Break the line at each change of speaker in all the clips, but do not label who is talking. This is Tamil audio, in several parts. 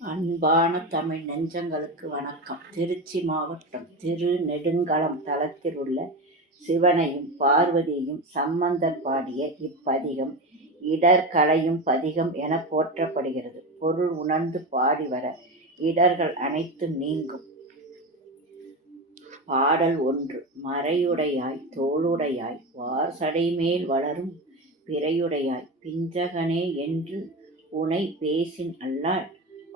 அன்பான தமிழ் நெஞ்சங்களுக்கு வணக்கம். திருச்சி மாவட்டம் திருநெடுங்களம் தலத்தில் உள்ள சிவனையும் பார்வதியையும் சம்பந்தர் பாடிய இப்பதிகம் இடர்களையும் பதிகம் என போற்றப்படுகிறது. பொருள் உணர்ந்து பாடி வர இடர்கள் அனைத்தும் நீங்கும். பாடல் ஒன்று மறையுடையாய் தோளுடையாய் வார்சடை மேல் வளரும் பிறையுடையாய் பிஞ்சகனே என்று உனை பேசின் அல்லாள்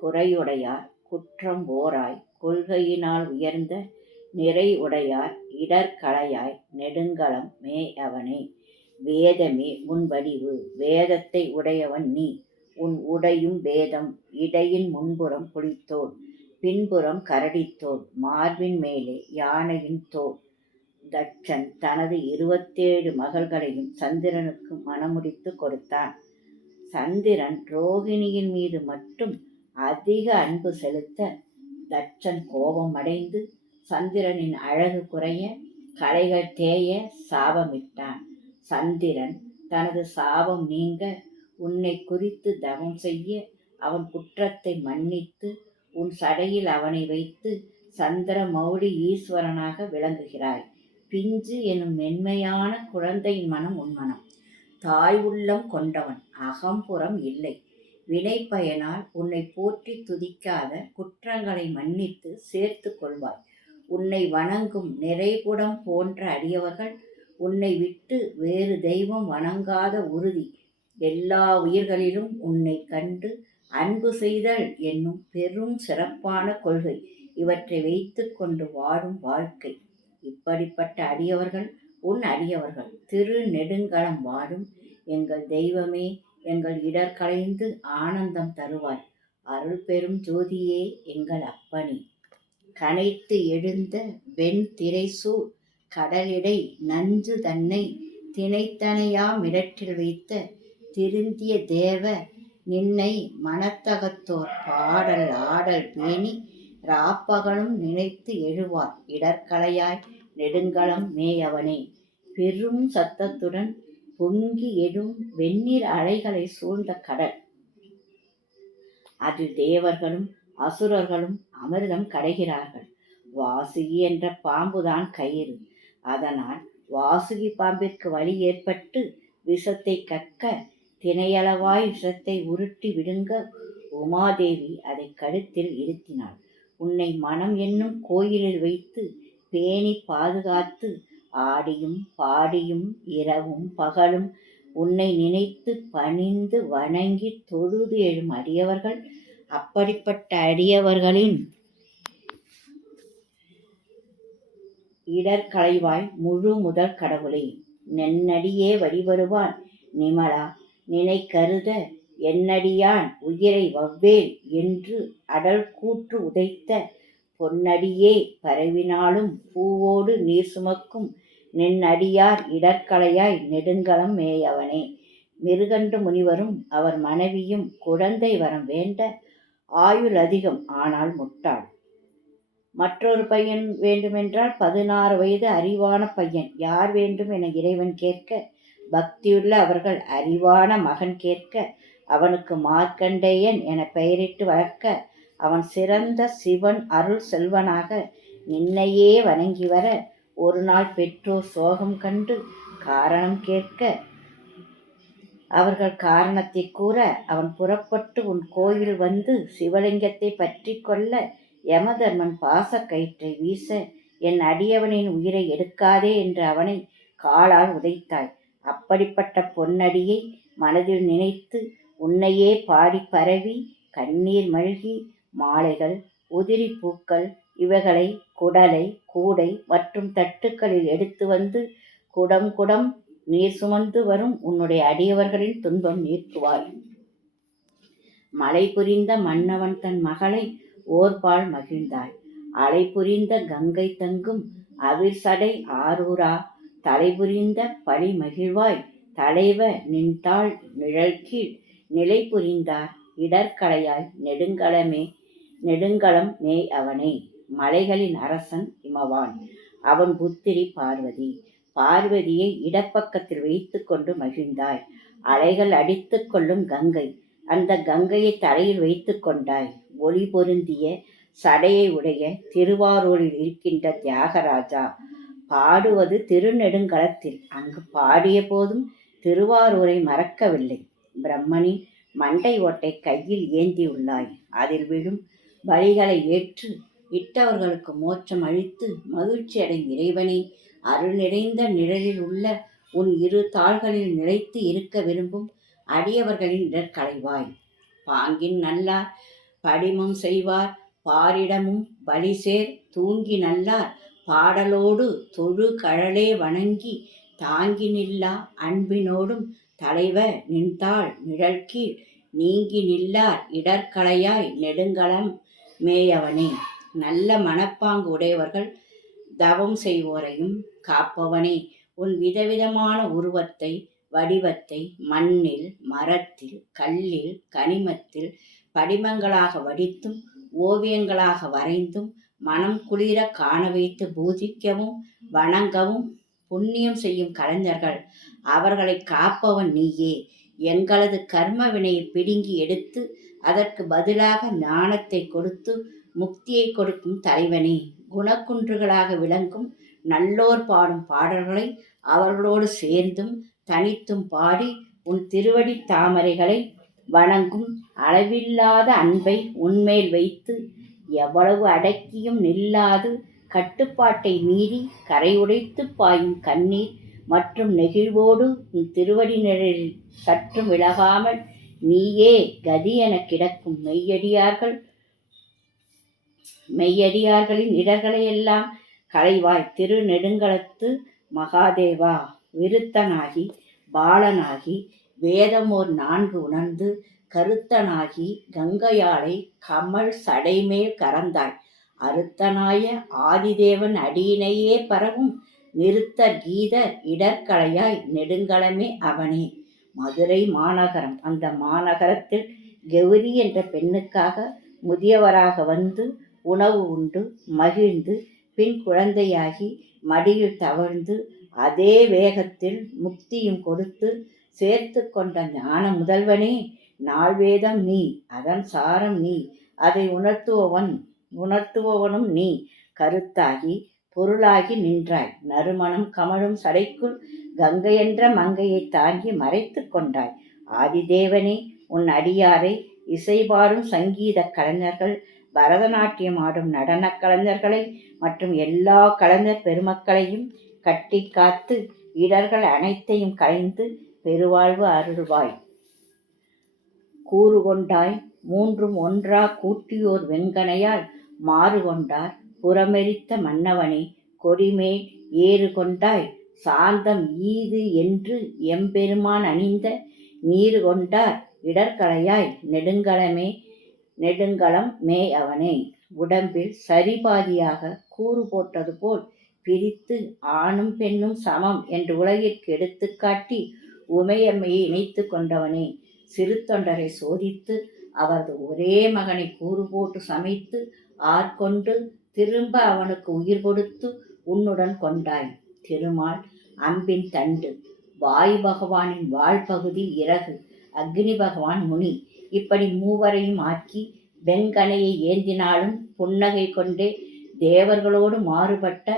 குறையுடையார் குற்றம் ஓராய் கொள்கையினால் உயர்ந்த நிறை உடையார் இடர்களையாய் மே அவனே வேதமே உன் வடிவு வேதத்தை உடையவன் நீ. உன் உடையும் வேதம் இடையின் முன்புறம் புலித்தோல் பின்புறம் கரடித்தோல் மார்பின் மேலே யானையின் தோல். தட்சன் தனது இருபத்தேழு மகள்களையும் சந்திரனுக்கு மனமுடித்து கொடுத்தான். சந்திரன் ரோகிணியின் மீது மட்டும் அதிக அன்பு செலுத்த தட்சன் கோபம் அடைந்து சந்திரனின் அழகு குறைய கலைகள் தேய சாபமிட்டான். சந்திரன் தனது சாபம் நீங்க உன்னை குறித்து தவம் செய்ய அவன் குற்றத்தை மன்னித்து உன் சடையில் அவனை வைத்து சந்திர மௌடி ஈஸ்வரனாக விளங்குகிறாய். பிஞ்சு எனும் மென்மையான குழந்தையின் மனம் உன் மனம். தாய் உள்ளம் கொண்டவன். அகம்புறம் இல்லை. வினை பயனால் உன்னை போற்றி துதிக்காத குற்றங்களை மன்னித்து சேர்த்து கொள்வாய். உன்னை வணங்கும் நிறைகுடம் போன்ற அடியவர்கள் உன்னை விட்டு வேறு தெய்வம் வணங்காத உறுதி. எல்லா உயிர்களிலும் உன்னை கண்டு அன்பு செய்தல் என்னும் பெரும் சிறப்பான கொள்கை. இவற்றை வைத்து கொண்டு வாழும் வாழ்க்கை. இப்படிப்பட்ட அடியவர்கள் உன் அடியவர்கள். திரு நெடுங்களம் வாழும் எங்கள் தெய்வமே எங்கள் இடர் கலைந்து ஆனந்தம் தருவாய். அருள் பெரும் ஜோதியே எங்கள் அப்பனி. கனைத்து எழுந்த வெண் திரைசூ கடலிடை நஞ்சு தன்னை திணைத்தனையா மிடற்றில் வைத்த திருந்திய தேவ நின்னை மனத்தகத்தோர் பாடல் ஆடல் பேணி ராப்பகலும் நினைத்து எழுவார். இடர்கலையாய் நெடுங்களம் மேயவனே. பெரும் சத்தத்துடன் பொங்கி எடும் வெந்நீர் அலைகளை சூழ்ந்த கடல். அதில் தேவர்களும் அசுரர்களும் அமிர்தம் கடைகிறார்கள். வாசுகி என்ற பாம்புதான் கயிறு. அதனால் வாசுகி பாம்பிற்கு வழி ஏற்பட்டு விஷத்தை கக்க திணையளவாய் விஷத்தை உருட்டி விடுங்க. உமாதேவி அதை கழுத்தில் இருத்தினாள். உன்னை மனம் என்னும் கோயிலில் வைத்து பேணி பாதுகாத்து ஆடியும் பாடியும் இரவும் பகலும் உன்னை நினைத்து பணிந்து வணங்கி தொழுது எழும் அடியவர்கள் அப்படிப்பட்ட அடியவர்களின் இடர்களைவாய் முழு முதல் கடவுளே. நென்னடியே வழிவருவான் நிமலா. நினை கருத என்னடியான் உயிரை வவ்வேல் என்று அடல் கூற்று உதைத்த பொன்னடியே. பரவினாலும் பூவோடு நீர் சுமக்கும் நின்னடியார் இடர்களையாய் நெடுங்கலம் மேயவனே. மிருகண்டு முனிவரும் அவர் மனைவியும் குழந்தை வரம் வேண்ட ஆயுள் அதிகம் ஆனால் முட்டாள். மற்றொரு பையன் வேண்டுமென்றால் பதினாறு வயது அறிவான பையன். யார் வேண்டும் என இறைவன் கேட்க பக்தியுள்ள அவர்கள் அறிவான மகன் கேட்க அவனுக்கு மார்க்கண்டேயன் என பெயரிட்டு வளர்க்க அவன் சிறந்த சிவன் அருள் செல்வனாக நின்னையே வணங்கி வர ஒரு நாள் பெற்றோர் சோகம் கண்டு காரணம் கேட்க அவர்கள் காரணத்தை கூற அவன் புறப்பட்டு உன் கோயில் வந்து சிவலிங்கத்தை பற்றி கொள்ள யமதர்மன் பாசக்கயிற்றை வீச என் அடியவனின் உயிரை எடுக்காதே என்று அவனை காலால் உதைத்தாய். அப்படிப்பட்ட பொன்னடியை மனதில் நினைத்து உன்னையே பாடி பரவி கண்ணீர் மழ்கி மாலைகள் உதிரி பூக்கள் இவைகளை குடலை கூடை மற்றும் தட்டுக்களில் எடுத்து வந்து குடம் குடம் நீர் சுமந்து வரும் உன்னுடைய அடியவர்களின் துன்பம் நீக்குவாய் மலை புரிந்த மன்னவன் தன் மகளை ஓர்பால் மகிழ்ந்தாய் அலை புரிந்த கங்கை தங்கும் அவிர்சடை ஆரூரா. தலை புரிந்த பழி மகிழ்வாய். தலைவ நின்றாள் நிழல்கீழ் நிலை புரிந்தார் இடர்கலையாய். நெடுங்கலமே நெடுங்கலம் மேய் அவனே. மலைகளின் அரசன் இமவான். அவன் புத்திரி பார்வதி. பார்வதியை இடப்பக்கத்தில் வைத்து கொண்டு மகிழ்ந்தாய் அலைகள் அடித்து கொள்ளும் கங்கை. அந்த கங்கையை தலையில் வைத்து கொண்டாய் ஒளி பொருந்திய சடையை உடைய திருவாரூரில் இருக்கின்ற தியாகராஜா. பாடுவது திருநெடுங்களத்தில். அங்கு பாடிய போதும் திருவாரூரை மறக்கவில்லை. பிரம்மனின் மண்டை ஓட்டை கையில் ஏந்தியுள்ளாய் அதில் விழும் வழிகளை ஏற்று இட்டவர்களுக்கு மோட்சம் அளித்து மகிழ்ச்சி அடையும் இறைவனே அருள் நிறைந்த நிழலில் உள்ள உன் இரு தாள்களில் நிலைத்து இருக்க விரும்பும் அடியவர்களின் இடர்களைவாய் பாங்கின் நல்லார் படிமம் செய்வார் பாரிடமும் பலிசேர் தூங்கி நல்லார் பாடலோடு தொழு கழலே வணங்கி தாங்கி நில்லா அன்பினோடும் தலைவ நின்றாள் நிழற்கீழ் நீங்கி நில்லார் இடர்களையாய் நெடுங்களம் மேயவனே. நல்ல மனப்பாங்கு உடையவர்கள் தவம் செய்வோரையும் காப்பவனே. உன் விதவிதமான உருவத்தை வடிவத்தை மண்ணில் மரத்தில் கல்லில் கனிமத்தில் படிமங்களாக வடித்தும் ஓவியங்களாக வரைந்தும் மனம் குளிர காண வைத்து பூஜிக்கவும் வணங்கவும் புண்ணியம் செய்யும் கலைஞர்கள். அவர்களை காப்பவன் நீயே. எங்களது கர்ம வினையை பிடுங்கி எடுத்து அதற்கு பதிலாக ஞானத்தை கொடுத்து முக்தியை கொடுக்கும் தலைவனே. குணக்குன்றுகளாக விளங்கும் நல்லோர் பாடும் பாடல்களை அவர்களோடு சேர்ந்தும் தனித்தும் பாடி உன் திருவடி தாமரைகளை வணங்கும் அளவில்லாத அன்பை உன்மேல் வைத்து எவ்வளவு அடக்கியும் நில்லாது கட்டுப்பாட்டை மீறி கரையுடைத்து பாயும் கண்ணீர் மற்றும் நெகிழ்வோடு உன் திருவடி நிழலில் சற்றும் விலகாமல் நீயே கதி என கிடக்கும் மெய்யடியார்கள் மெய்யடியார்களின் இடர்களையெல்லாம் களைவாய் திருநெடுங்களத்து மகாதேவா விருத்தனாகி பாலனாகி வேதமோர் நான்கு உணர்ந்து கருத்தனாகி கங்கையாளை கமல் சடைமேல் கறந்தாய். அருத்தனாய ஆதிதேவன் அடியினையே பரவும் நிறுத்த கீத இடர்கலையாய் நெடுங்களமே அவனே. மதுரை மாநகரம் அந்த மாநகரத்தில் கௌரி என்ற பெண்ணுக்காக முதியவராக வந்து உணவு உண்டு மகிழ்ந்து பின் குழந்தையாகி மடியில் தவழ்ந்து அதே வேகத்தில் முக்தியும் கொடுத்து சேர்த்து கொண்ட ஞான முதல்வனே நால்வேதம் நீ அதன் சாரம் நீ அதை உணர்த்துபவன் உணர்த்துபவனும் நீ. கருத்தாகி பொருளாகி நின்றாய் நறுமணம் கமழும் சடைக்குள் கங்கையென்ற மங்கையை தாங்கி மறைத்து கொண்டாய். ஆதிதேவனே உன் அடியாரை இசைபாடும் சங்கீத கலைஞர்கள் பரதநாட்டியம் ஆடும் நடனக் கலைஞர்களை மற்றும் எல்லா கலைஞர் பெருமக்களையும் கட்டி காத்து இடர்கள் அனைத்தையும் களைந்து பெருவாழ்வு அருள்வாய். கூறு கொண்டாய் மூன்றும் ஒன்றா கூட்டியோர் வெங்கனையால் மாறு கொண்டார் புறமெரித்த மன்னவனே கொடிமேல் ஏறு கொண்டாய் சாந்தம் ஈது என்று எம்பெருமான் அணிந்த நீறு கொண்டார் இடர்களையாய் நெடுங்கலமே நெடுங்களம் மேய் அவனே. உடம்பில் சரிபாதியாக கூறு போட்டது போல் பிரித்து ஆணும் பெண்ணும் சமம் என்று உலகிற்கு எடுத்துக்காட்டி உமையம்மையை இணைத்து கொண்டவனே. சிறு தொண்டரை சோதித்து அவரது ஒரே மகனை கூறு போட்டு சமைத்து ஆட்கொண்டு திரும்ப அவனுக்கு உயிர் கொடுத்து உன்னுடன் கொண்டாய். திருமால் அம்பின் தண்டு. வாயு பகவானின் வாழ்பகுதி இறகு. அக்னி பகவான் முனி. இப்படி மூவரையும் ஆக்கி வெங்கனையை ஏந்தினாலும் புன்னகை கொண்டே தேவர்களோடு மாறுபட்ட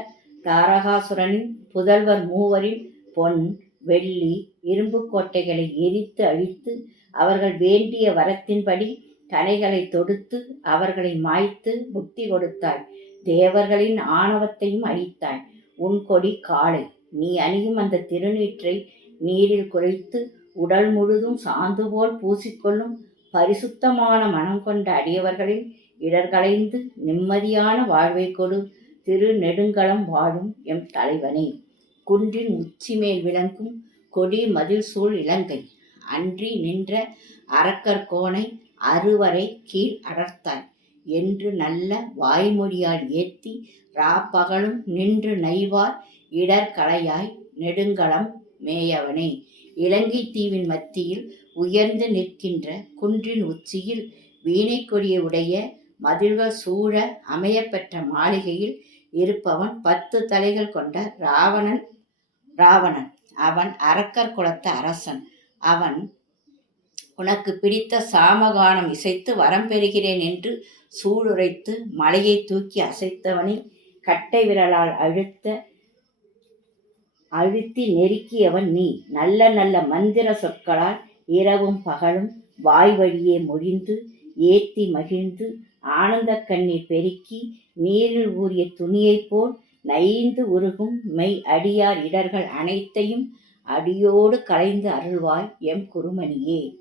தாரகாசுரனின் புதல்வர் மூவரின் பொன் வெள்ளி இரும்பு கோட்டைகளை எரித்து அழித்து அவர்கள் வேண்டிய வரத்தின்படி கனைகளை தொடுத்து அவர்களை மாய்த்து புத்தி கொடுத்தாய். தேவர்களின் ஆணவத்தையும் அழித்தாய். உன் கொடி காளை நீ அணியும் அந்த திருநீற்றை நீரில் குறைத்து உடல் முழுதும் சாந்து போல் பூசிக்கொள்ளும் பரிசுத்தமான மனம் கொண்ட அடியவர்களின் இடர்களைந்து நிம்மதியான வாழ்வை கொடு திரு நெடுங்களம் வாழும் எம் தலைவனே. குன்றின் உச்சி மேல் விளங்கும் கொடி மதில் சூழ் இலங்கை. அன்றி நின்ற அரக்கர் கோணை அறுவரை கீழ் அடர்த்தாய். என்று நல்ல வாய்மொழியால் ஏத்தி ராப்பகலும் நின்று நைவார் இடர்களையாய் நெடுங்களம் மேயவனே. இலங்கை தீவின் மத்தியில் உயர்ந்து நிற்கின்ற குன்றின் உச்சியில் வீணை கொடியுடைய மதில்கள் சூழ அமையப்பெற்ற மாளிகையில் இருப்பவன் பத்து தலைகள் கொண்ட ராவணன் ராவணன். அவன் அரக்கர் குலத்த அரசன். அவன் உனக்கு பிடித்த சாமகானம் இசைத்து வரம் பெறுகிறேன் என்று சூளுரைத்து மலையை தூக்கி அசைத்தவனை கட்டை விரலால் அழுத்த அழுத்தி நெருக்கியவன் நீ. நல்ல நல்ல மந்திர சொற்களால் இரவும் பகலும் வாய் வழியே மொழிந்து ஏத்தி மகிழ்ந்து ஆனந்த கண்ணீர் பெருக்கி நீரில் ஊறிய துணியைப் போல் நைந்து உருகும் மெய் அடியார் இடர்கள் அனைத்தையும் அடியோடு கலைந்து அருள்வாய் எம் குருமணியே.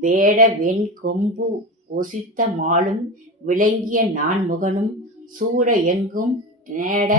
வேட வெண் கொம்பு ஒசித்த மாலும் விளங்கிய நான்முகனும் சூட எங்கும் நேட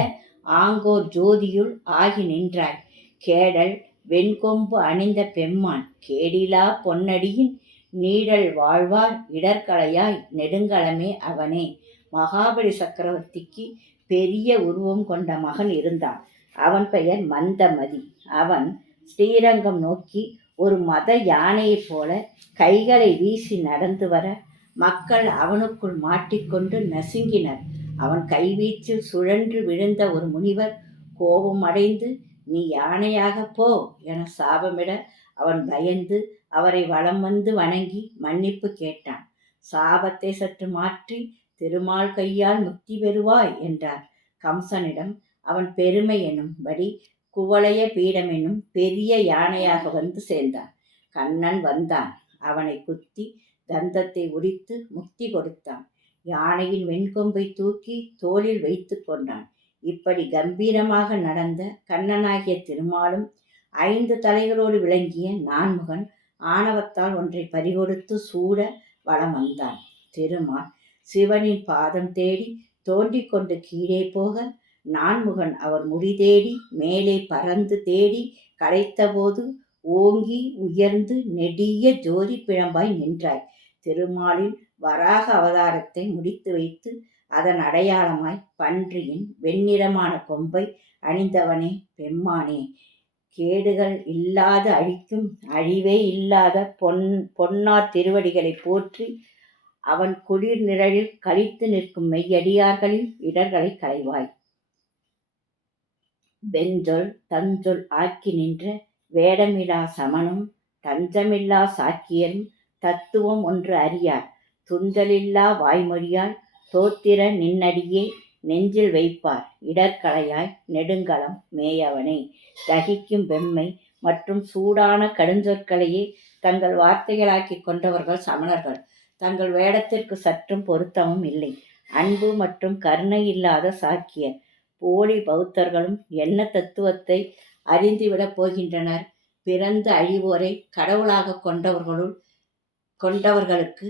ஆங்கோர் ஜோதியுள் ஆகி நின்றாய் கேடல் வெண்கொம்பு அணிந்த பெம்மான் கேடிலா பொன்னடியின் நீடல் வாழ்வார் இடர்களையாய் நெடுங்களமே அவனே. மகாபலி சக்கரவர்த்திக்கு பெரிய உருவம் கொண்ட மகன் இருந்தான். அவன் பெயர் மந்தமதி. அவன் ஸ்ரீரங்கம் நோக்கி ஒரு மத யானையைப் போல கைகளை வீசி நடந்து வர மக்கள் அவனுக்குள் மாட்டிக்கொண்டு நசுங்கினர். அவன் கைவீச்சில் சுழன்று விழுந்த ஒரு முனிவர் கோபம் அடைந்து நீ யானையாகப் போ என சாபமிட அவன் பயந்து அவரை வலம் வந்து வணங்கி மன்னிப்பு கேட்டான். சாபத்தை சற்று மாற்றி திருமால் கையால் முக்தி பெறுவாய் என்றார். கம்சனிடம் அவன் பெருமை எனும்படி குவளைய பீடம் பெரிய யானையாக வந்து சேர்ந்தான். கண்ணன் வந்தான். அவனை குத்தி தந்தத்தை உரித்து முக்தி கொடுத்தான். யானையின் வெண்கொம்பை தூக்கி தோளில் வைத்து கொண்டான். இப்படி கம்பீரமாக நடந்த கண்ணனாகிய திருமாலும் ஐந்து தலைகளோடு விளங்கிய நான்முகன் ஆணவத்தால் ஒன்றை பறிகொடுத்து சூட வளம் வந்தான். திருமால் சிவனின் பாதம் தேடி தோண்டிக் கொண்டு கீழே போக நான்முகன் அவர் முடி தேடி மேலே பறந்து தேடி களைத்தபோது ஓங்கி உயர்ந்து நெடிய ஜோதி பிழம்பாய் நின்றாய். திருமாலின் வராக அவதாரத்தை முடித்து வைத்து அதன் அடையாளமாய் பன்றியின் வெண்ணிறமான கொம்பை அணிந்தவனே பெம்மானே. கேடுகள் இல்லாத அழிக்கும் அழிவே இல்லாத பொன் பொன்னார் திருவடிகளை போற்றி அவன் குளிர் நிழலில் கழித்து நிற்கும் மெய்யடியார்களின் இடர்களை களைவாய். வெஞ்சொல் தஞ்சொல் ஆக்கி நின்ற வேடமிலா சமனும் தஞ்சமில்லா சாக்கியரும் தத்துவம் ஒன்று அறியார். துஞ்சலில்லா வாய்மொழியால் தோத்திர நின்னடியே நெஞ்சில் வைப்பார். இடர்களையாய் நெடுங்கலம் மேயவனை. தகிக்கும் வெம்மை மற்றும் சூடான கடுஞ்சொற்களையே தங்கள் வார்த்தைகளாக்கி கொண்டவர்கள் சமணர்கள். தங்கள் வேடத்திற்கு சற்றும் பொருத்தமும் இல்லை. அன்பு மற்றும் கருணை இல்லாத சாக்கியர். போலி பௌத்தர்களும் என்ன தத்துவத்தை அறிந்துவிடப் போகின்றனர்? பிறந்து அழிவோரை கடவுளாக கொண்டவர்களுள் கொண்டவர்களுக்கு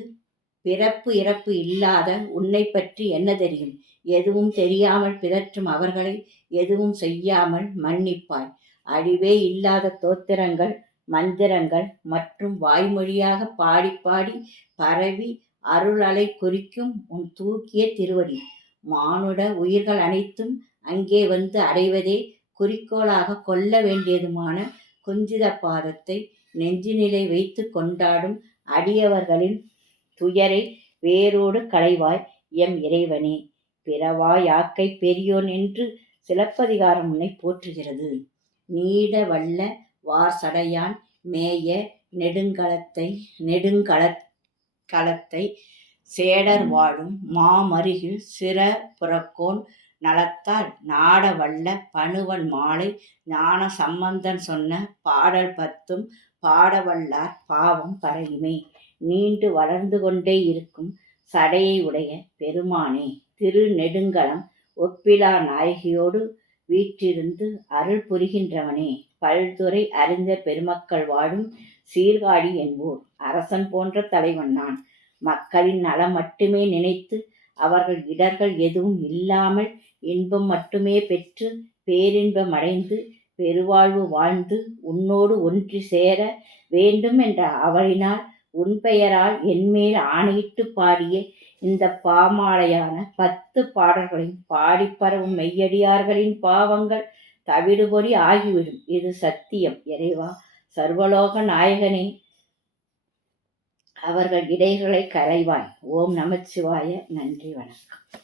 பிறப்பு இறப்பு இல்லாத உன்னை பற்றி என்ன தெரியும்? எதுவும் தெரியாமல் பிதற்றும் அவர்களை எதுவும் செய்யாமல் மன்னிப்பாய். அழிவே இல்லாத தோத்திரங்கள் மந்திரங்கள் மற்றும் வாய்மொழியாக பாடி பாடி பரவி அருளலை குறிக்கும் உன் தூக்கிய திருவடி. மானுட உயிர்கள் அனைத்தும் அங்கே வந்து அடைவதே குறிக்கோளாக கொள்ள வேண்டியதுமான குஞ்சித பாதத்தை நெஞ்சினிலை வைத்து கொண்டாடும் அடியவர்களின் துயரை வேரோடு களைவாய் எம் இறைவனே பிறவாய் யாக்கை பெரியோன் என்று சிலப்பதிகாரம் உன்னை போற்றுகிறது. நீட வல்ல வார் சடையான் மேய நெடுங்களத்தை நெடுங்கள களத்தை சேடர் வாழும் மாமருகில் சிற புறக்கோன் நலத்தால் நாட வல்ல பணுவன் மாலை ஞான சம்பந்தன் சொன்ன பாடல் பத்தும் பாடவல்லார் பாவம் பறையுமே நீண்டு வளர்ந்து கொண்டே இருக்கும் சடையை உடைய பெருமானே திருநெடுங்களம் ஒப்பிலா நாயகியோடு வீற்றிருந்து அருள் புரிகின்றவனே. பல்துறை அறிந்த பெருமக்கள் வாழும் சீர்காழி என்போர் அரசன் போன்ற தலைவன் நான். மக்களின் நலம் மட்டுமே நினைத்து அவர்கள் இடர்கள் எதுவும் இல்லாமல் இன்பம் மட்டுமே பெற்று பேரின்பம் அடைந்து பெருவாழ்வு வாழ்ந்து உன்னோடு ஒன்றி சேர வேண்டும் என்ற அவளினால் உன் பெயரால் என்மேல் ஆணையிட்டு பாடிய இந்த பாமாலையான பத்து பாடல்களையும் பாடிப் பரவும் மெய்யடியார்களின் பாவங்கள் தவிடுபொடி ஆகிவிடும். இது சத்தியம். இறைவா சர்வலோக நாயகனே அவர்கள் இடைகளை கரைவாய். ஓம் நமச்சிவாய. நன்றி வணக்கம்.